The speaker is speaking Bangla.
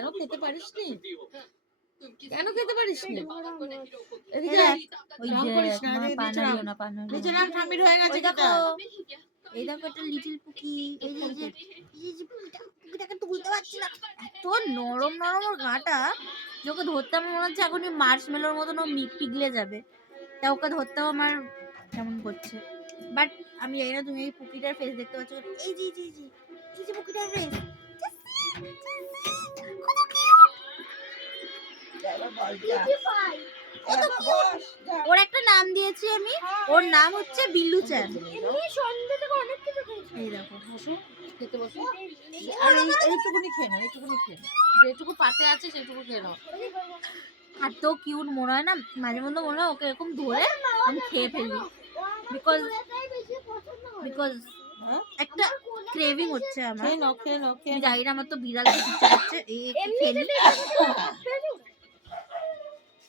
কেন খেতে পারিসনি? কেন খেতে পারিসনি? এদিকে দেখ, আয়। ওই রং যে করিস না, তোমার নিচে পানারিও নাম। না পানারিও নিচে না। নাম, ঠাম্মির হয়ে গেছে ওই দেখো, খেতা। এই দেখো একটা লিটল পুকি, এই যে পুকিটাকে তুলতে পারছি না, এত নরম নরম ওর গাটা, যে ওকে ধরতে আমার মনে হচ্ছে এখনই মার্শমেলোর মতন ও পিঘলে যাবে। তা ওকে ধরতেও আমার কেমন করছে। বাট আমি জানি না তুমি এই পুকিটার ফেস দেখতে পাচ্ছ, এই যে এই যে এই যে এই যে পুকিটার ফেস, ওর একটা নাম দিয়েছি আমি, ওর নাম হচ্ছে বিল্লু চ্যান। এই দেখো, বসো, খেতে বসো। আর এইটুকুনি খেয়ে নাও, এইটুকুনি খেয়ে নাও। যেটুকু পাতে আছে সেটুকু খেয়ে নাও। আর তো কিউট মনে হয় না, মাঝে মধ্যে মনে হয় ওকে এরকম ধরে আমি খেয়ে ফেলি, বিকজ একটা ক্রেভিং হচ্ছে আমার। খেয়ে নাও, খেয়ে নাও, খেয়ে আমি নাও। জানি না, আমার তো বিড়াল খেতে ইচ্ছে করছে, এই একটু খেয়ে নিই।